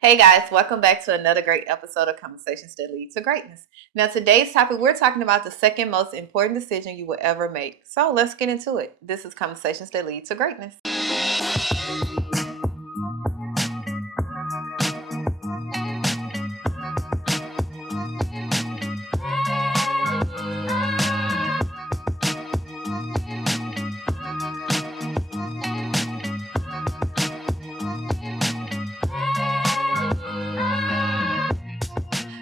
Hey guys, welcome back to another great episode of Conversations That Lead to Greatness. Now, today's topic, we're talking about the second most important decision you will ever make. So let's get into it. This is Conversations That Lead to Greatness.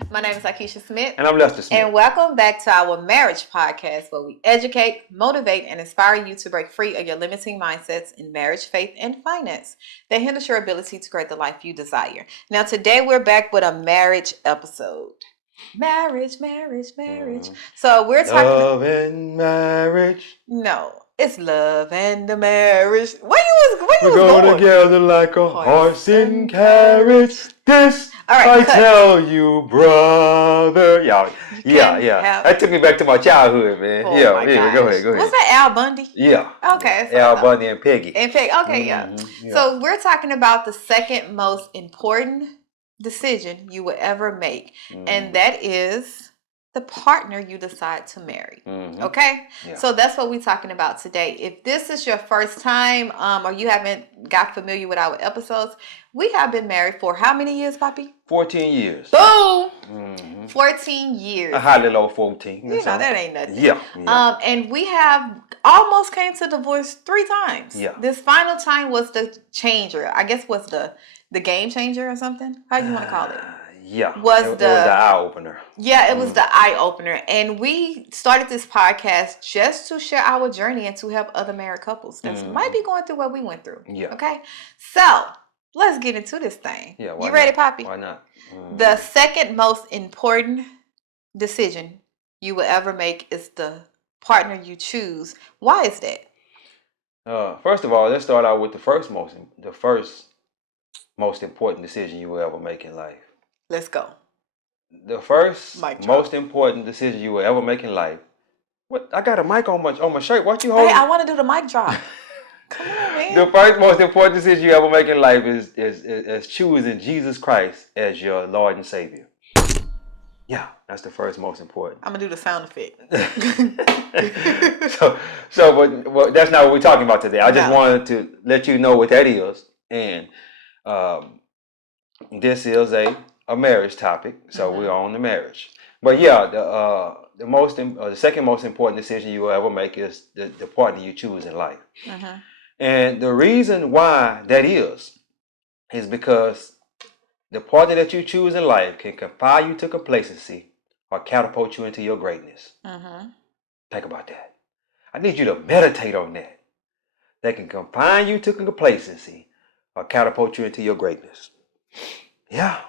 My name is Akeisha Smith. And I'm Lester Smith. And welcome back to our marriage podcast, where we educate, motivate, and inspire you to break free of your limiting mindsets in marriage, faith, and finance that hinders your ability to create the life you desire. Now, today we're back with a marriage episode. Marriage. So we're talking love and marriage. No, it's love and the marriage. Where you We're was going going? together like a horse and carriage. This All right, I tell you, brother. Yeah. That took me back to my childhood, man. Oh Go my ahead. Was that Al Bundy? Yeah. Okay. Al Bundy and Peggy. Okay, yeah. So we're talking about the second most important decision you will ever make, and that is the partner you decide to marry. Okay? Yeah. So that's what we're talking about today. If this is your first time or you haven't got familiar with our episodes, we have been married for how many years, Poppy? 14 years. Boom! 14 years. A highly low 14. You know, that ain't nothing. Yeah. And we have almost came to divorce 3 times. Yeah. This final time was the changer. I guess was the game changer or something. How do you want to call it? Yeah. Was it was the eye opener. Yeah, it was the eye opener. And we started this podcast just to share our journey and to help other married couples that might be going through what we went through. Yeah. Okay. So let's get into this thing. Yeah. You ready, Poppy? Why not? The second most important decision you will ever make is the partner you choose. Why is that? First of all, let's start out with the first most important decision you will ever make in life. Let's go. The first most important decision you will ever make in life. What? I got a mic on my shirt. What you holding? Hey, I want to do the mic drop. Come on, man. The first most important decision you ever make in life is choosing Jesus Christ as your Lord and Savior. Yeah, that's the first most important. I'm gonna do the sound effect. But that's not what we're talking about today. I just wanted to let you know what that is, and this is a marriage topic, so we're on the marriage. But yeah, the second most important decision you will ever make is the partner you choose in life. And the reason why that is because the partner that you choose in life can confine you to complacency or catapult you into your greatness. Think about that. I need you to meditate on that. They can confine you to complacency or catapult you into your greatness. Yeah.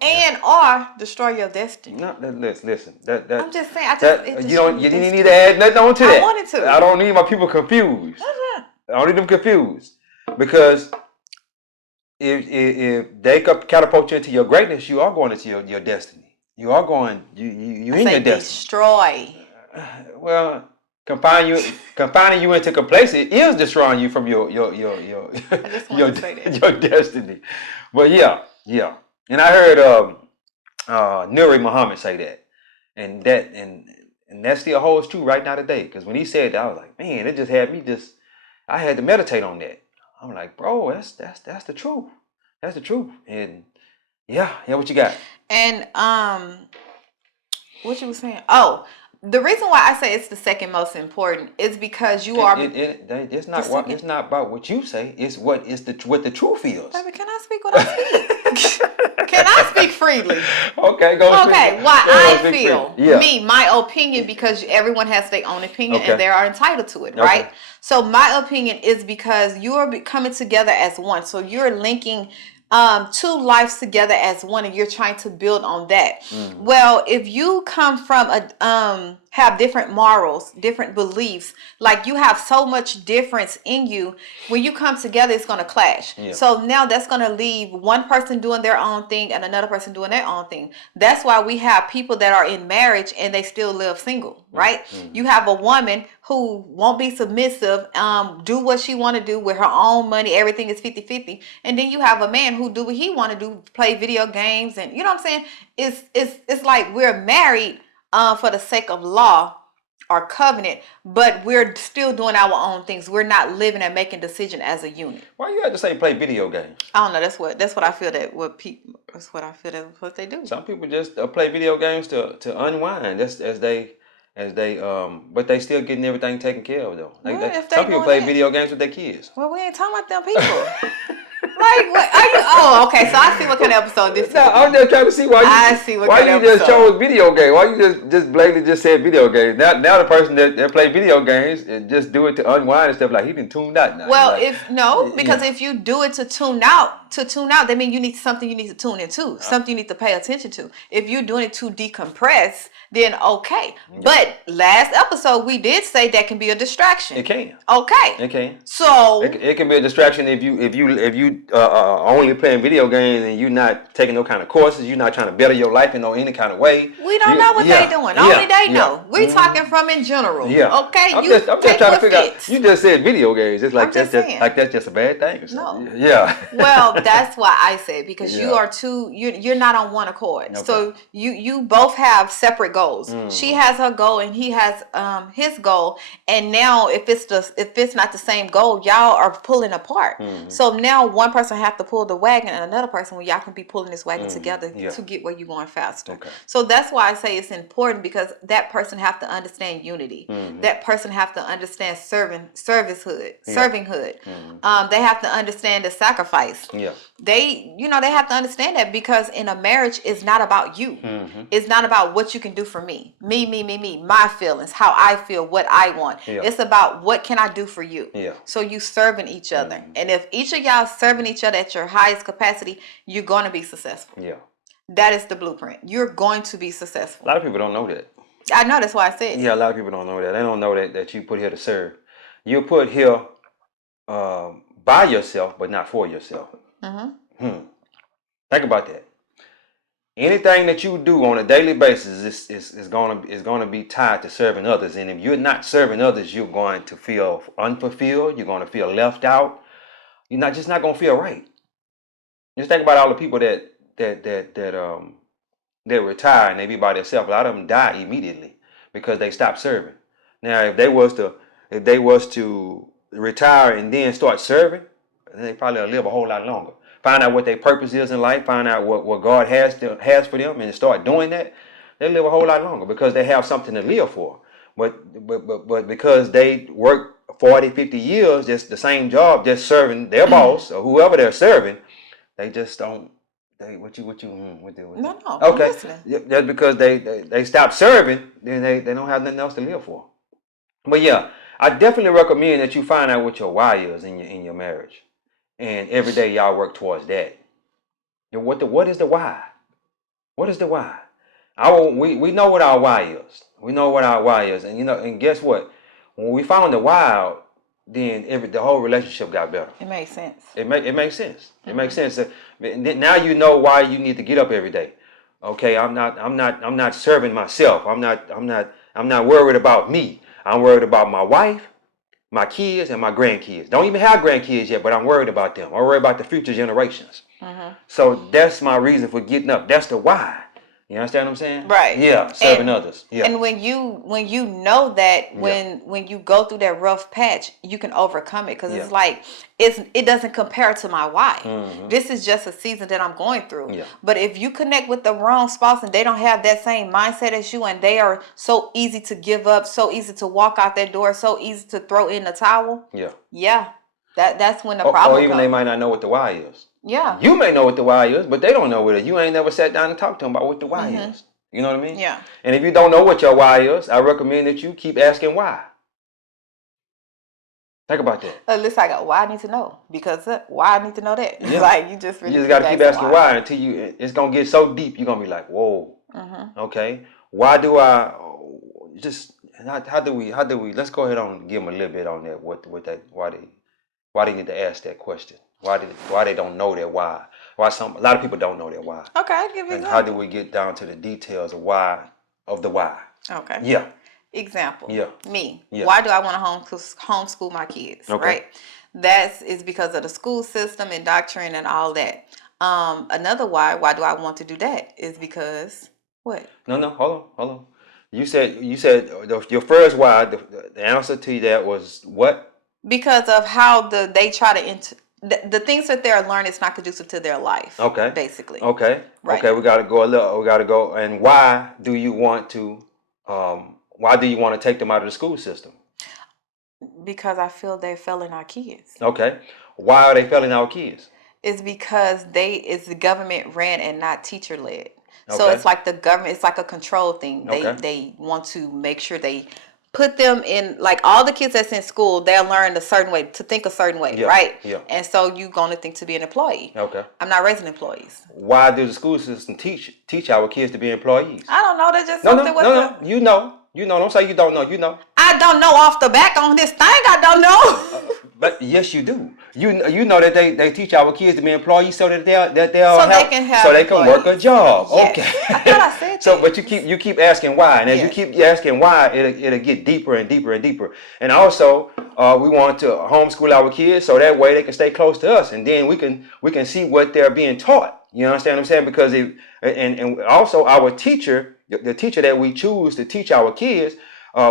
And or destroy your destiny. No, listen. I'm just saying. You didn't need to add nothing on to that. I wanted to. I don't need my people confused. I don't need them confused, because if they catapult you into your greatness, you are going into your destiny. You are going. You in your destiny. Destroy. Well, confining you into complacency is destroying you from your destiny. But yeah. And I heard Nuri Muhammad say that, and that still holds true right now today. Because when he said that, I was like, man, it just had me I had to meditate on that. I'm like, bro, that's the truth. That's the truth. And yeah, what you got? And what you were saying? Oh, the reason why I say it's the second most important is because you are. It's not about what you say. It's what the truth is. Baby, can I speak what I speak? Can I speak freely? Okay, go. Okay, why I feel my opinion, because everyone has their own opinion and they are entitled to it, right? So my opinion is because you are coming together as one. So you're linking 2 lives together as one, and you're trying to build on that. Well, if you come from have different morals, different beliefs. Like you have so much difference in you. When you come together, it's going to clash. Yeah. So now that's going to leave one person doing their own thing and another person doing their own thing. That's why we have people that are in marriage and they still live single, right? Mm-hmm. You have a woman who won't be submissive, do what she want to do with her own money. Everything is 50-50. And then you have a man who do what he want to do, play video games. And you know what I'm saying? It's like we're married for the sake of law or covenant, but we're still doing our own things. We're not living and making decisions as a unit. Why you have to say play video games? I don't know. That's what I feel that what they do. Some people just play video games to unwind. That's as they but they still getting everything taken care of though. Some people play video games with their kids. Well, we ain't talking about them people. Like, what are you? Oh, okay. So I see what kind of episode this is. No, I'm just trying to see why you just chose video game. Why you just blatantly just said video games? Now the person that play video games and just do it to unwind and stuff, like he didn't tune out now. Well, if you do it to tune out, that means you need something you need to tune into, something you need to pay attention to. If you're doing it to decompress, then okay. Yeah. But last episode we did say that can be a distraction. It can. Okay. It can. So it can be a distraction if you only playing video games and you're not taking no kind of courses, you're not trying to better your life in any kind of way. We don't know what they're doing. Only they know. We're talking from in general. Yeah. Okay. I'm just trying to figure out. You just said video games. It's like that's just a bad thing. So, no. Yeah. Well, that's why I said because you are you're not on one accord. Okay. So you both have separate goals. She has her goal and he has his goal. And now if it's not the same goal, y'all are pulling apart. So now one person have to pull the wagon and another person, y'all can be pulling this wagon together to get where you're going faster. Okay. So that's why I say it's important because that person have to understand unity. That person have to understand servinghood. They have to understand the sacrifice. Yeah. They have to understand that because in a marriage it's not about you. It's not about what you can do for me, my feelings, how I feel, what I want. Yeah. It's about what can I do for you. Yeah. So you serving each other. And if each of y'all serving each other at your highest capacity, you're going to be successful. Yeah. That is the blueprint. You're going to be successful. A lot of people don't know that. I know, that's why I said. Yeah, a lot of people don't know that. They don't know that you put here to serve. You're put here by yourself, but not for yourself. Think about that. Anything that you do on a daily basis is gonna be tied to serving others. And if you're not serving others, you're going to feel unfulfilled. You're going to feel left out. You're not going to feel right. Just think about all the people that retire and they be by themselves. A lot of them die immediately because they stopped serving. Now, if they was to retire and then start serving, they probably will live a whole lot longer. Find out what their purpose is in life. Find out what God has for them, and start doing that. They live a whole lot longer because they have something to live for. But because they work 40, 50 years, just the same job, just serving their boss or whoever they're serving, they just don't. What you? No. Okay, that's because they stop serving, then they don't have nothing else to live for. But yeah, I definitely recommend that you find out what your why is in your marriage, and every day y'all work towards that. And what is the why? What is the why? We know what our why is. We know what our why is, and guess what? When we found the why out, then the whole relationship got better. It makes sense. It makes sense. It makes sense. Now you know why you need to get up every day. Okay, I'm not serving myself. I'm not worried about me. I'm worried about my wife, my kids, and my grandkids. Don't even have grandkids yet, but I'm worried about them. I'm worried about the future generations. So that's my reason for getting up. That's the why. You understand what I'm saying? Right. Yeah, serving others. Yeah. And when you know that when you go through that rough patch, you can overcome it because it's like it doesn't compare to my why. This is just a season that I'm going through. Yeah. But if you connect with the wrong spouse and they don't have that same mindset as you, and they are so easy to give up, so easy to walk out that door, so easy to throw in the towel. Yeah. That's when the problem. Or even they might not know what the why is. Yeah. You may know what the why is, but they don't know what it is. You ain't never sat down and talked to them about what the why is. You know what I mean? Yeah. And if you don't know what your why is, I recommend that you keep asking why. Think about that. At least I got why I need to know. Because why I need to know that. Yeah. Like you just got to keep asking why until it's going to get so deep, you're going to be like, whoa. Okay. Why do I just how do we let's go ahead on and give them a little bit on that why they need to ask that question, why they don't know their why a lot of people don't know their why. Okay, I'll give you an and example. How do we get down to the details of the why? Okay. Yeah. Example. Yeah. Me. Yeah. Why do I want to homeschool my kids? Okay. Right. That is because of the school system and doctrine and all that. Another why do I want to do that is because what? No, hold on. You said your first why. The answer to that was what? Because of how they try to the things that they're learning is not conducive to their life. Okay. Basically. Okay. Right. Okay. We got to go. And why do you want to? Why do you want to take them out of the school system? Because I feel they're failing our kids. Okay. Why are they failing our kids? It's because it's the government ran and not teacher led. So it's like the government, it's like a control thing. They want to make sure they put them in, like all the kids that's in school, they'll learn a certain way, to think a certain way, right? Yeah. And so you're going to think to be an employee. Okay. I'm not raising employees. Why does the school system teach our kids to be employees? I don't know. That's just something No. You know. Don't say you don't know. You know. I don't know off the back on this thing. I don't know. But yes, you do. You know that they teach our kids to be employees so that they'll they can work a job. Yes. Okay. I thought I said so, that. but you keep asking why, and as you keep asking why, it'll get deeper and deeper and deeper. And also, we want to homeschool our kids so that way they can stay close to us, and then we can see what they're being taught. You understand what I'm saying? Because and also our teacher, the teacher that we choose to teach our kids.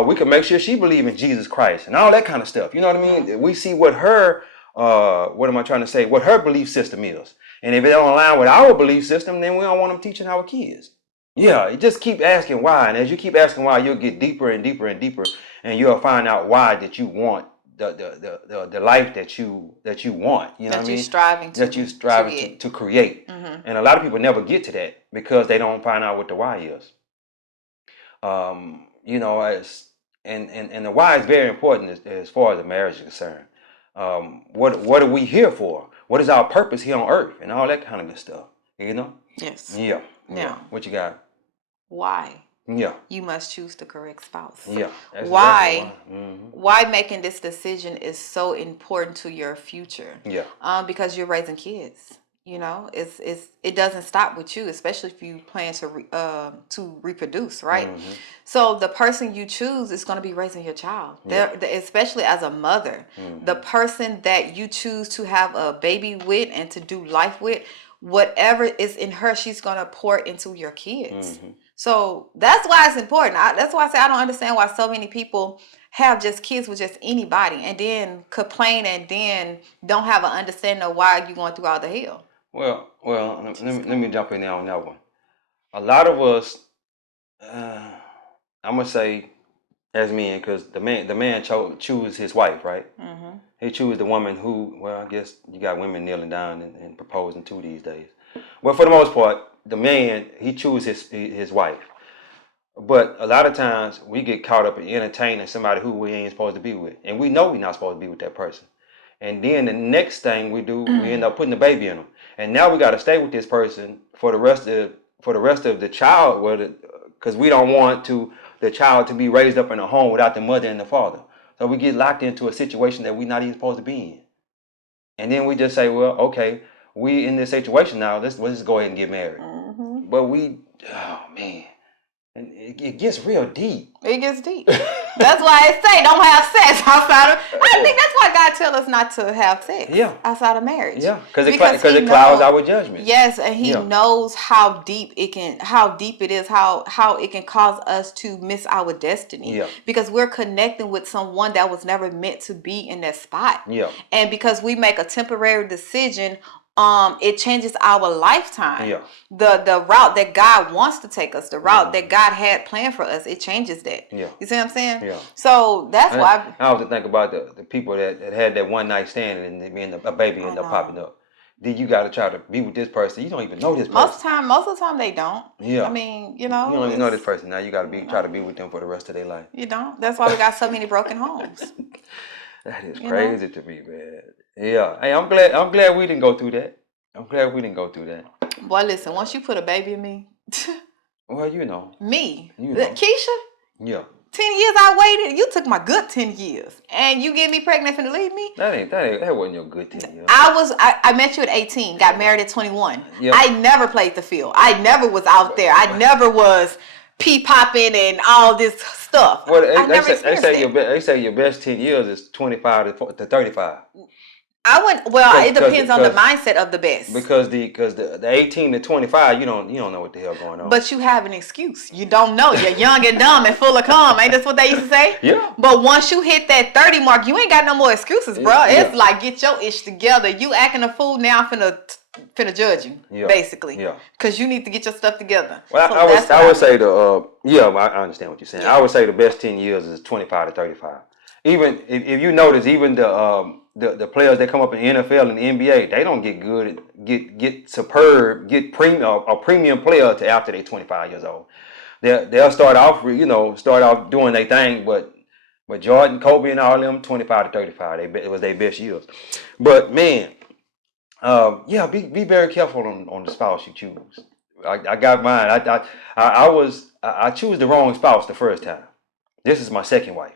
We can make sure she believes in Jesus Christ and all that kind of stuff. You know what I mean? Mm-hmm. We see what her, what am I trying to say? What her belief system is. And if it don't align with our belief system, then we don't want them teaching our kids. Yeah, you just keep asking why. And as you keep asking why, you'll get deeper and deeper and deeper. And you'll find out why that you want the life that you want. You know what I mean? That you're striving to create. Mm-hmm. And a lot of people never get to that because they don't find out what the why is. You know, and the why is very important as far as the marriage is concerned. What are we here for? What is our purpose here on earth? And all that kind of good stuff. You know? Yes. Yeah. Now, what you got? Why? Yeah. You must choose the correct spouse. Yeah. Why? Exactly why. Mm-hmm. Why making this decision is so important to your future? Yeah. Because you're raising kids. You know, it doesn't stop with you, especially if you plan to reproduce, right? Mm-hmm. So the person you choose is going to be raising your child. Yeah. Especially as a mother, mm-hmm. the person that you choose to have a baby with and to do life with, whatever is in her, she's going to pour into your kids. Mm-hmm. So that's why it's important. That's why I say I don't understand why so many people have just kids with just anybody and then complain and then don't have an understanding of why you're going through all the hell. Well, let me jump in there on that one. A lot of us, I'm gonna say, as men, because the man choose his wife, right? Mm-hmm. He choose the woman who, well, I guess you got women kneeling down and proposing too these days. Well, for the most part, the man he choose his wife. But a lot of times we get caught up in entertaining somebody who we ain't supposed to be with, and we know we're not supposed to be with that person. And then the next thing we do, we end up putting the baby in them. And now we got to stay with this person for the rest of the child, because we don't want the child to be raised up in a home without the mother and the father. So we get locked into a situation that we're not even supposed to be in. And then we just say, well, okay, we in this situation now. Let's just go ahead and get married. Mm-hmm. But oh man. And it gets real deep. It gets deep. That's why it say don't have sex outside of. I think that's why God tells us not to have sex. Yeah. Outside of marriage. Yeah. Because it clouds our judgment. Yes, and He knows how deep it is, how it can cause us to miss our destiny. Yeah. Because we're connecting with someone that was never meant to be in that spot. Yeah. And because we make a temporary decision. It changes our lifetime. Yeah. The route that God wants to take us, the route that God had planned for us, it changes that. Yeah. You see what I'm saying? Yeah. So that's why I have to think about the people that had that one night stand and a baby ended up popping up. Then you got to try to be with this person. You don't even know this person. Most of the time they don't. Yeah. I mean, you know. You don't even know this person. Now you got to try to be with them for the rest of their life. You don't. That's why we got so many broken homes. That is crazy to me, man. Yeah. Hey, I'm glad we didn't go through that. Boy, listen, once you put a baby in me. Well, you know. Me? You know. Keisha? Yeah. 10 years I waited. You took my good 10 years. And you get me pregnant and leave me? That wasn't your good 10 years. I met you at 18, got married at 21. Yep. I never played the field. I never was out there. I never was pee-popping and all this stuff. Well, they say your best 10 years is 25 to 35. It depends on the mindset of the best. Because the 18 to 25, you don't know what the hell going on. But you have an excuse. You don't know. You're young and dumb and full of cum. Ain't that what they used to say? Yeah. But once you hit that 30 mark, you ain't got no more excuses, bro. Yeah. It's like, get your ish together. You acting a fool now, finna judge you, basically. Yeah. Because you need to get your stuff together. Well, I would say I understand what you're saying. Yeah. I would say the best 10 years is 25 to 35. Even if you notice, even the players that come up in the NFL and the NBA, they don't get good, get superb, get premium player to after they're 25 years old. They'll start off doing their thing, but Jordan, Kobe, and all them 25 to 35, it was their best years. But man, be very careful on the spouse you choose. I got mine. I choose the wrong spouse the first time. This is my second wife.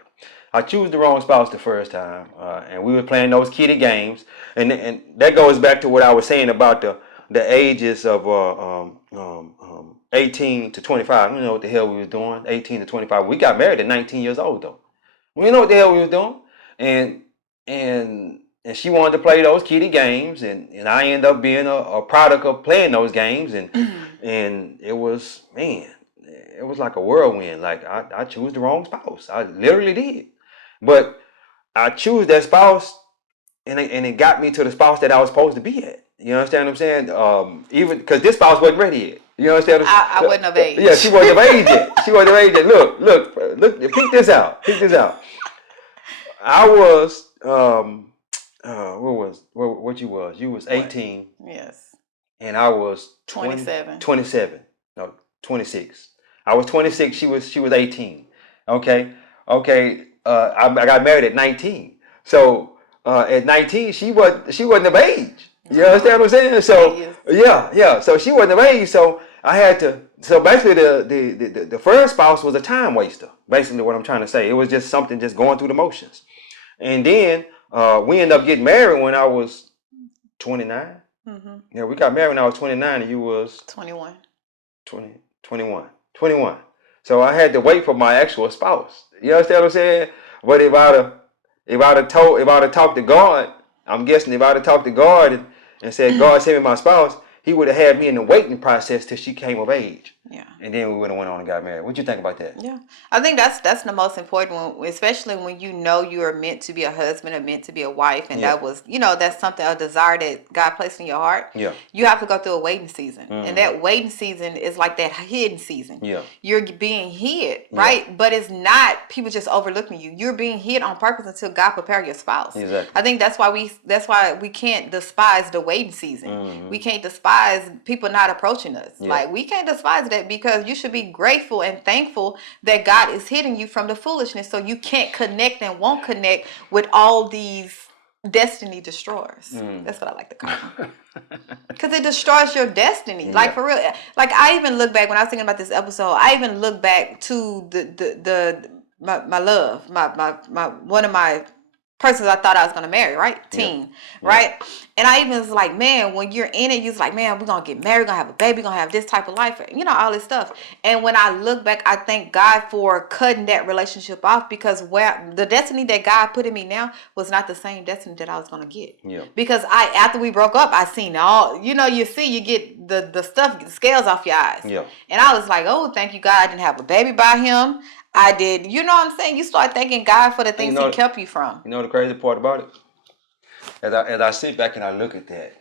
I choose the wrong spouse the first time, and we were playing those kiddie games, and that goes back to what I was saying about the ages of 18 to 25. I don't know what the hell we was doing. 18 to 25. We got married at 19 years old though. We didn't know what the hell we was doing, and she wanted to play those kiddie games, and I ended up being a product of playing those games, and it was like a whirlwind. Like I chose the wrong spouse. I literally did. But I choose that spouse, and it got me to the spouse that I was supposed to be at. You understand what I'm saying? Even because this spouse wasn't ready yet. You understand? I wasn't of age. Yeah, she wasn't of age yet. She wasn't of age yet. Look. Peek this out. I was what you was? You was 18. Yes. And I was 27. 27. No, 26. I was 26. She was 18. Okay. I got married at 19. So at 19, she wasn't of age. You understand what I'm saying? So yeah. So she wasn't of age. So I had to. So basically, the first spouse was a time waster. Basically, what I'm trying to say, it was just something just going through the motions. And then we ended up getting married when I was 29. Mm-hmm. Yeah, we got married when I was 29, and you was 21. 21. So I had to wait for my actual spouse. You understand what I'm saying? But if I'd have talked to God, I'm guessing if I'd have talked to God and said, God, send me my spouse, he would have had me in the waiting process till she came of age. Yeah. And then we would have went on and got married. What you think about that? Yeah. I think that's the most important one, especially when you know you are meant to be a husband or meant to be a wife, and that was, that's something, a desire that God placed in your heart. Yeah. You have to go through a waiting season. Mm-hmm. And that waiting season is like that hidden season. Yeah. You're being hid, right? Yeah. But it's not people just overlooking you. You're being hid on purpose until God prepare your spouse. Exactly. I think that's why we can't despise the waiting season. Mm-hmm. We can't despise people not approaching us. Yeah. Like, we can't despise that, because you should be grateful and thankful that God is hitting you from the foolishness, so you can't connect and won't connect with all these destiny destroyers. That's what I like to call them. Because it destroys your destiny. Yeah. Like, for real. Like, I even look back, when I was thinking about this episode, I even look back to my love, my one of my persons I thought I was going to marry, right? Teen, right? And I even was like, man, when you're in it, you're like, man, we're going to get married, we're going to have a baby, we're going to have this type of life, all this stuff. And when I look back, I thank God for cutting that relationship off, because where the destiny that God put in me now was not the same destiny that I was going to get. Yeah. Because after we broke up, I seen all, you get the stuff, the scales off your eyes. Yeah. And I was like, oh, thank you, God, I didn't have a baby by him. I did. You know what I'm saying? You start thanking God for the things he kept you from. You know the crazy part about it? As I sit back and I look at that,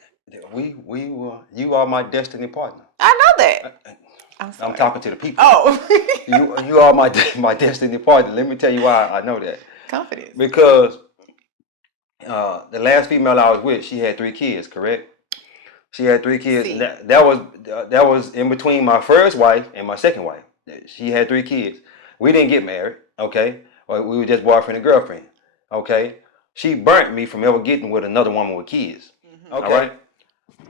you are my destiny partner. I know that. I'm talking to the people. Oh. you are my destiny partner. Let me tell you why I know that. Confidence. Because the last female I was with, she had 3 kids, correct? She had 3 kids. See. That was in between my first wife and my second wife. She had 3 kids. We didn't get married, okay? Or we were just boyfriend and girlfriend, okay? She burnt me from ever getting with another woman with kids, okay? All right?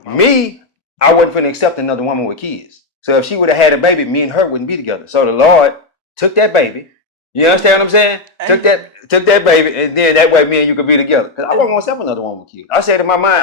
Me, I wasn't finna accept another woman with kids. So if she would have had a baby, me and her wouldn't be together. So the Lord took that baby, You understand what I'm saying? Took that baby, and then that way me and you could be together. Because I wasn't gonna step another woman with kids. I said in my mind,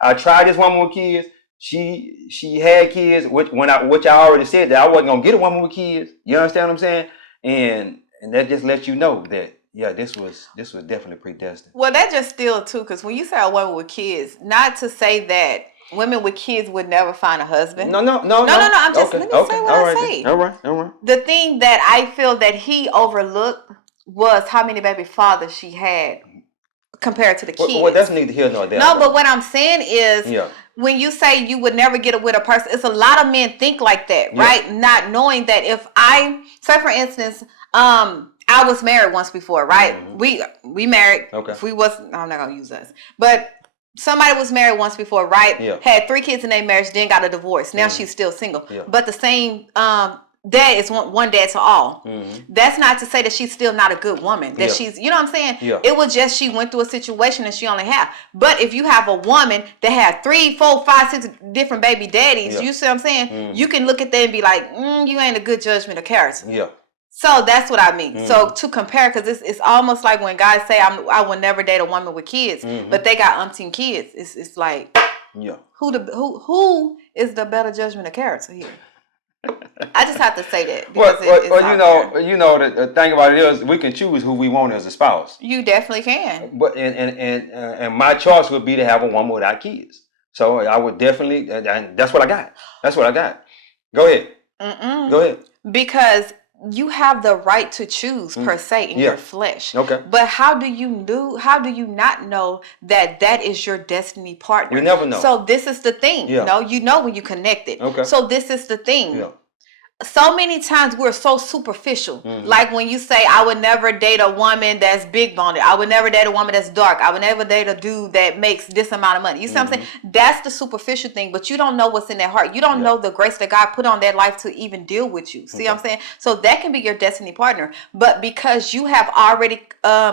I tried this woman with kids. She had kids, which I already said that I wasn't gonna get a woman with kids. You understand what I'm saying? And that just lets you know that this was definitely predestined. Well, that just still too, because when you say a woman with kids, not to say that women with kids would never find a husband. No. I'm just let me say what I say. All right. The thing that I feel that he overlooked was how many baby fathers she had compared to the kids. Well, that's neither here nor there. No, but what I'm saying is, when you say you would never get with a person, it's a lot of men think like that, right? Not knowing that if say for instance, I was married once before, right? We married. Okay. If we wasn't, I'm not gonna use us, but somebody was married once before, right? Yeah. Had 3 kids in their marriage, then got a divorce. Now she's still single, but the same dad is one dad to all. That's not to say that she's still not a good woman. That she's, you know what I'm saying? Yeah. It was just she went through a situation and she only had. But if you have a woman that had 3, 4, 5, 6 different baby daddies, you see what I'm saying? You can look at that and be like, you ain't a good judgment of character. Yeah. So that's what I mean. So to compare, because it's almost like when guys say I will never date a woman with kids, but they got umpteen kids. It's like, who is the better judgment of character here? I just have to say that. Well, you know the thing about it is we can choose who we want as a spouse. You definitely can. But and my choice would be to have a woman without kids. So I would definitely, and that's what I got. Go ahead. Go ahead. Because you have the right to choose per se in your flesh. Okay. But how do you not know that is your destiny partner? You never know. So this is the thing. Yeah. No, you know when you connect it. Okay. So this is the thing. Yeah. So many times we're so superficial. Like when you say, I would never date a woman that's big boned. I would never date a woman that's dark. I would never date a dude that makes this amount of money. You see what I'm saying? That's the superficial thing, but you don't know what's in their heart. You don't know the grace that God put on their life to even deal with you. See what I'm saying? So that can be your destiny partner. But because you have already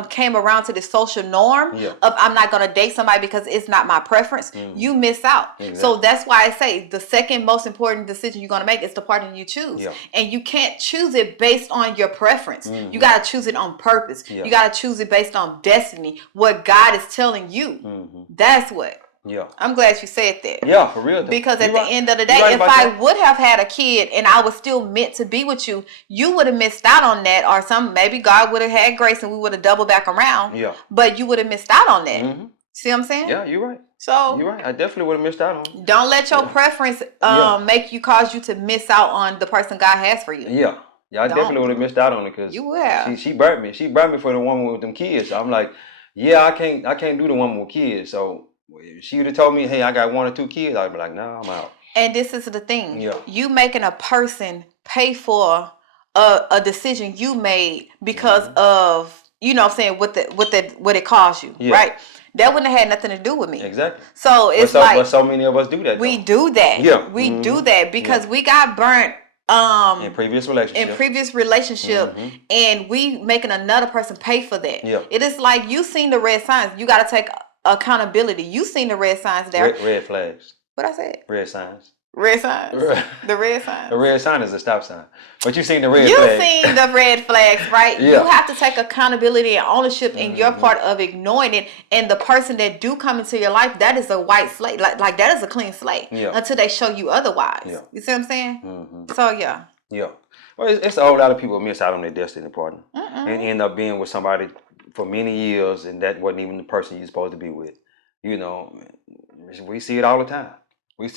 came around to the social norm of I'm not going to date somebody because it's not my preference, you miss out. Exactly. So that's why I say the second most important decision you're going to make is the partner you choose. Yeah. And you can't choose it based on your preference. You got to choose it on purpose. You got to choose it based on destiny, what God is telling you. That's what. Yeah. I'm glad you said that. Yeah, for real. Because at the end of the day, if I would have had a kid and I was still meant to be with you, you would have missed out on that, or maybe God would have had grace and we would have doubled back around. Yeah. But you would have missed out on that. See what I'm saying? Yeah, you're right. So you're right. I definitely would have missed out on it. Don't let your preference cause you to miss out on the person God has for you. Yeah. Yeah, I definitely would have missed out on it because you will. She burnt me. She burnt me for the woman with them kids. So I'm like, I can't do the woman with kids. So if she would have told me, hey, I got 1 or 2 kids, I'd be like, no, I'm out. And this is the thing. Yeah. You making a person pay for a decision you made because of, you know what I'm saying, what it cost you, right? That wouldn't have had nothing to do with me. Exactly. So it's but so many of us do that. We do that. Yeah. We do that because we got burnt in previous relationship. And we making another person pay for that. Yeah. It is like you seen the red signs. You got to take accountability. You seen the red signs there. Red flags. What I said? Red signs. Red signs. The red signs. The red sign is a stop sign. But you seen the red flags. You seen the red flags, right? Yeah. You have to take accountability and ownership in your part of ignoring it. And the person that do come into your life, that is a white slate. Like that is a clean slate until they show you otherwise. Yeah. You see what I'm saying? So, yeah. Yeah. Well, it's a whole lot of people miss out on their destiny partner and end up being with somebody for many years, and that wasn't even the person you're supposed to be with. You know, we see it all the time. That's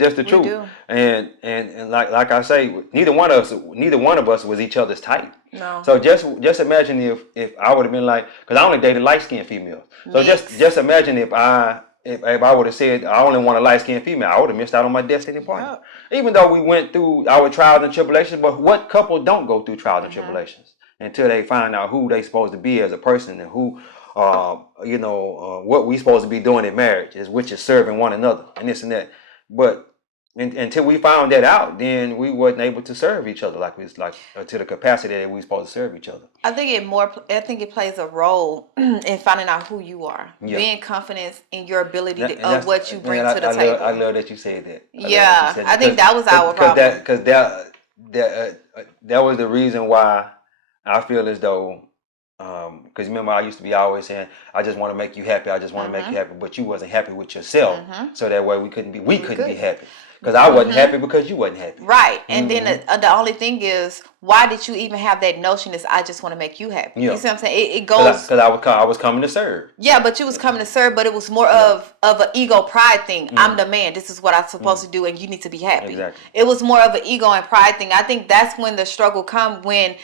just the truth. We do. And like I say, neither one of us was each other's type. No. So just imagine if I would have been like, because I only dated light skinned females. So just imagine if I would have said I only want a light skinned female, I would have missed out on my destiny partner. Yep. Even though we went through our trials and tribulations, but what couple don't go through trials and tribulations until they find out who they supposed to be as a person and who what we supposed to be doing in marriage which is serving one another and this and that. But until we found that out, then we wasn't able to serve each other to the capacity that we supposed to serve each other. I think it plays a role in finding out who you are, being confident in your ability of what you bring to the table. I love that you said that. I think that was our problem. Because that was the reason why I feel as though, because remember I used to be always saying, I just want to make you happy. I just want to make you happy, but you wasn't happy with yourself, so that way we couldn't be happy. Because I wasn't happy because you wasn't happy. Right. And then the only thing is, why did you even have that notion is I just want to make you happy? Yeah. You see what I'm saying? It goes... Because I was coming to serve. Yeah, but you was coming to serve, but it was more of an ego pride thing. I'm the man. This is what I'm supposed to do, and you need to be happy. Exactly. It was more of an ego and pride thing. I think that's when the struggle comes, when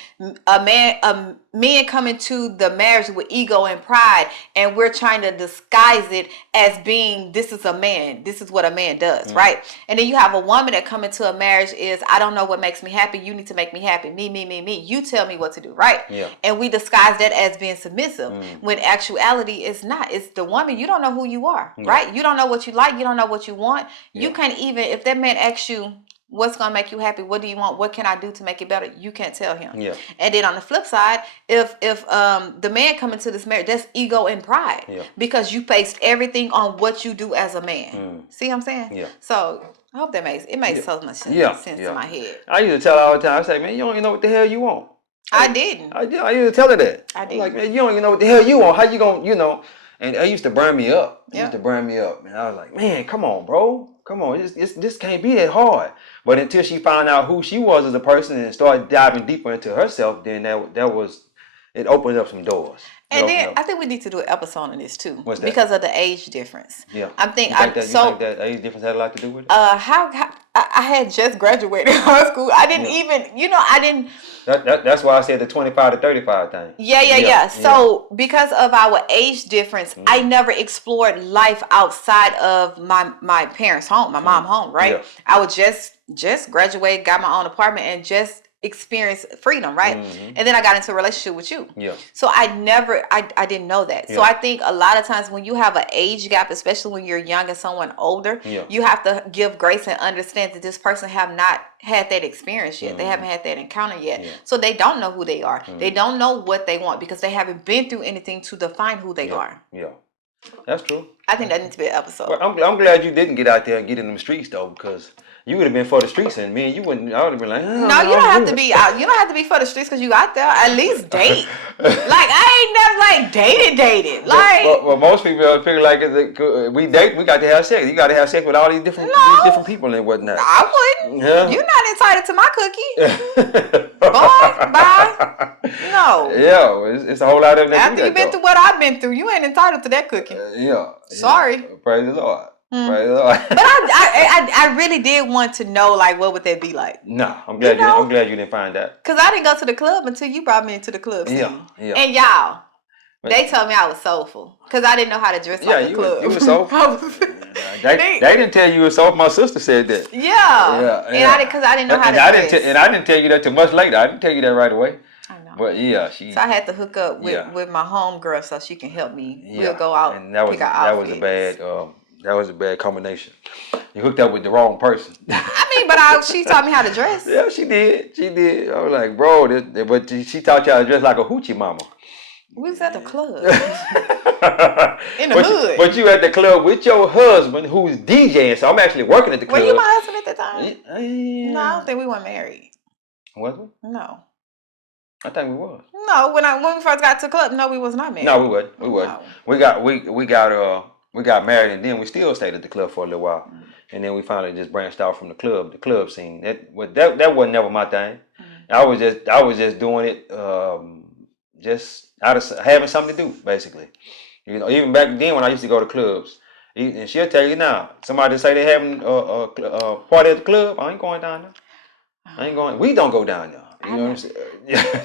men come into the marriage with ego and pride, and we're trying to disguise it as being, this is a man. This is what a man does, right? And then you have a woman that come into a marriage is, I don't know what makes me happy. You need to make me happy. Me. You tell me what to do, right? Yeah. And we disguise that as being submissive, when actuality it's not. It's the woman. You don't know who you are, right? You don't know what you like. You don't know what you want. You can't even, if that man asks you, what's going to make you happy? What do you want? What can I do to make it better? You can't tell him. Yeah. And then on the flip side, if the man come into this marriage, that's ego and pride, because you based everything on what you do as a man. See what I'm saying? Yeah. So I hope that makes so much sense in my head. I used to tell her all the time, I say, man, you don't even know what the hell you want. I didn't. I used to tell her that. I did. Like, man, you don't even know what the hell you want. How you gonna, And it used to burn me up. It used to burn me up. And I was like, man, come on, bro. Come on. This can't be that hard. But until she found out who she was as a person and started diving deeper into herself, then it opened up some doors. And then I think we need to do an episode on this too. What's that? Because of the age difference. Yeah. I think you think that age difference had a lot to do with it? I had just graduated high school. I didn't even, I didn't. That's why I said the 25 to 35 thing. Yeah. So because of our age difference, I never explored life outside of my parents' home, my mom's home, right? Yeah. I would just graduate, got my own apartment, and just experience freedom, right? And then I got into a relationship with you. Yeah. So I didn't know that. So I think a lot of times when you have an age gap, especially when you're young and someone older, you have to give grace and understand that this person have not had that experience yet. They haven't had that encounter yet. So they don't know who they are. They don't know what they want because they haven't been through anything to define who they are. Yeah. That's true. I think that needs to be an episode. Well, I'm glad you didn't get out there and get in them streets though, because you would have been for the streets, and me and you wouldn't. I would have been like, no, you don't have to be out. You don't have to be for the streets because you out there. At least date. Like I ain't never dated. Like, well, most people figure like we date, we got to have sex. You got to have sex with all these different people and whatnot. I wouldn't. Yeah. You're not entitled to my cookie. Bye. No. Yeah, it's a whole lot of them. After you've been through what I've been through, you ain't entitled to that cookie. Sorry. Praise the Lord. Praise the Lord. But I really did want to know, like, what would that be like? No, I'm glad you didn't find that. Because I didn't go to the club until you brought me into the club scene. Yeah. And y'all, they told me I was soulful because I didn't know how to dress like a club. You were soulful. They didn't tell you were soulful. My sister said that. Yeah. And because I didn't know how to dress. And I didn't tell you that till much later. I didn't tell you that right away. I know. But so I had to hook up with my homegirl so she can help me. We'll go out and pick our outfits. That was a bad combination. You hooked up with the wrong person. I mean, but she taught me how to dress. Yeah, she did. I was like, bro, but she taught you how to dress like a hoochie mama. We was at the club. In the hood. But you at the club with your husband who's DJing, so I'm actually working at the club. Were you my husband at the time? No, I don't think we weren't married. Was we? No. I think we was. No, when we first got to the club, no, we was not married. No, we wasn't. No. We got married, and then we still stayed at the club for a little while, and then we finally just branched out from the club scene. That wasn't never my thing. I was just doing it, just out of having something to do, basically. Even back then when I used to go to clubs, and she'll tell you now, somebody say they having a party at the club, I ain't going down there. I ain't going. We don't go down there. You know what I'm saying?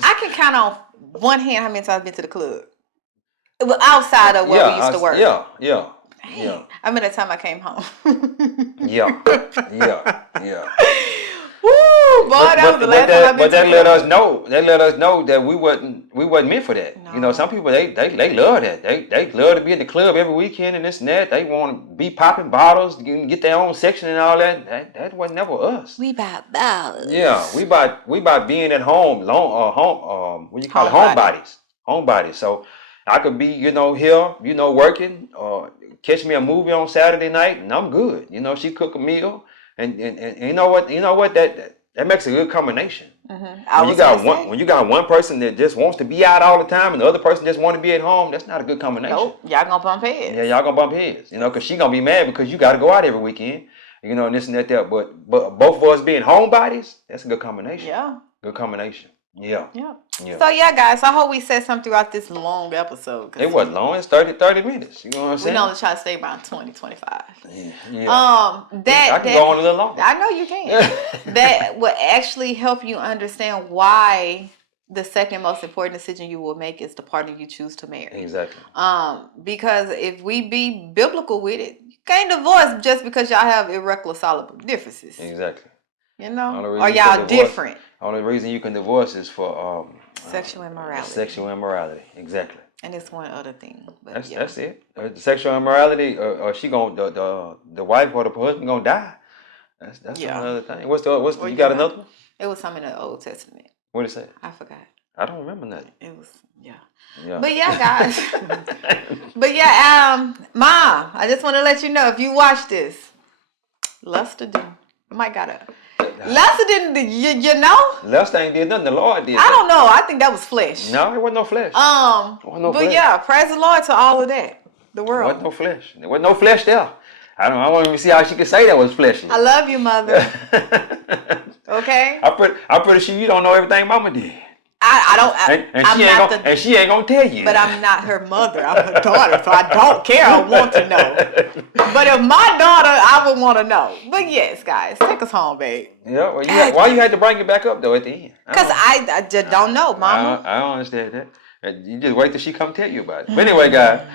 I can count on one hand how many times I've been to the club. Outside of where we used to work. Yeah. I remember the time I came home. Yeah. Woo, boy, that was the last time I've been. But that let us know that we wasn't meant for that. No. Some people they love that. They love to be in the club every weekend and this and that. They want to be popping bottles, get their own section and all that. That was never us. We about bottles. Yeah, we about being at home, what you call it, homebodies. So I could be, here, working, or catch me a movie on Saturday night, and I'm good. She cook a meal, and you know what? That That makes a good combination. Mm-hmm. When you got one person that just wants to be out all the time and the other person just want to be at home, that's not a good combination. Nope. Y'all gonna bump heads. Yeah, y'all gonna bump heads. Because she gonna be mad because you got to go out every weekend. And this and that. But both of us being homebodies, that's a good combination. Yeah. Good combination. Yeah. So yeah, guys. I hope we said something throughout this long episode. It wasn't long. It's 30 minutes. You know what I'm saying? We only try to stay around 20, 25. Yeah. I can go on a little longer. I know you can. That will actually help you understand why the second most important decision you will make is the partner you choose to marry. Exactly. Because if we be biblical with it, you can't divorce just because y'all have irreconcilable differences. Exactly. Or y'all different. Only reason you can divorce is for sexual immorality. Sexual immorality, exactly. And it's one other thing. But that's it. The sexual immorality, or she gonna the wife or the husband gonna die. That's another thing. What's you got another one? It was something in the Old Testament. What did it say? I forgot. I don't remember nothing. It was Yeah. But yeah, guys. But yeah, Mom, I just want to let you know, if you watch this, Lester didn't. Lester didn't. You know. Lester ain't did nothing. The Lord did. I don't know. I think that was flesh. No, it wasn't no flesh. But yeah, praise the Lord to all of that. The world. There wasn't no flesh. There wasn't no flesh there. I don't even see how she could say that was fleshly. I love you, Mother. Okay. I'm pretty sure you don't know everything Mama did. I don't. And she ain't gonna tell you. But I'm not her mother. I'm her daughter, so I don't care. I want to know. But if my daughter, I would want to know. But yes, guys, take us home, babe. Yeah. Well, why you had to bring it back up though at the end? Because I just don't know, Mama. I don't understand that. You just wait till she come tell you about it. But anyway, guys,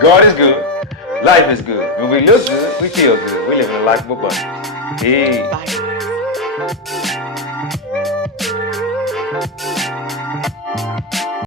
God is good. Life is good. When we look good, we feel good. We live in a life of abundance. Peace. Bye.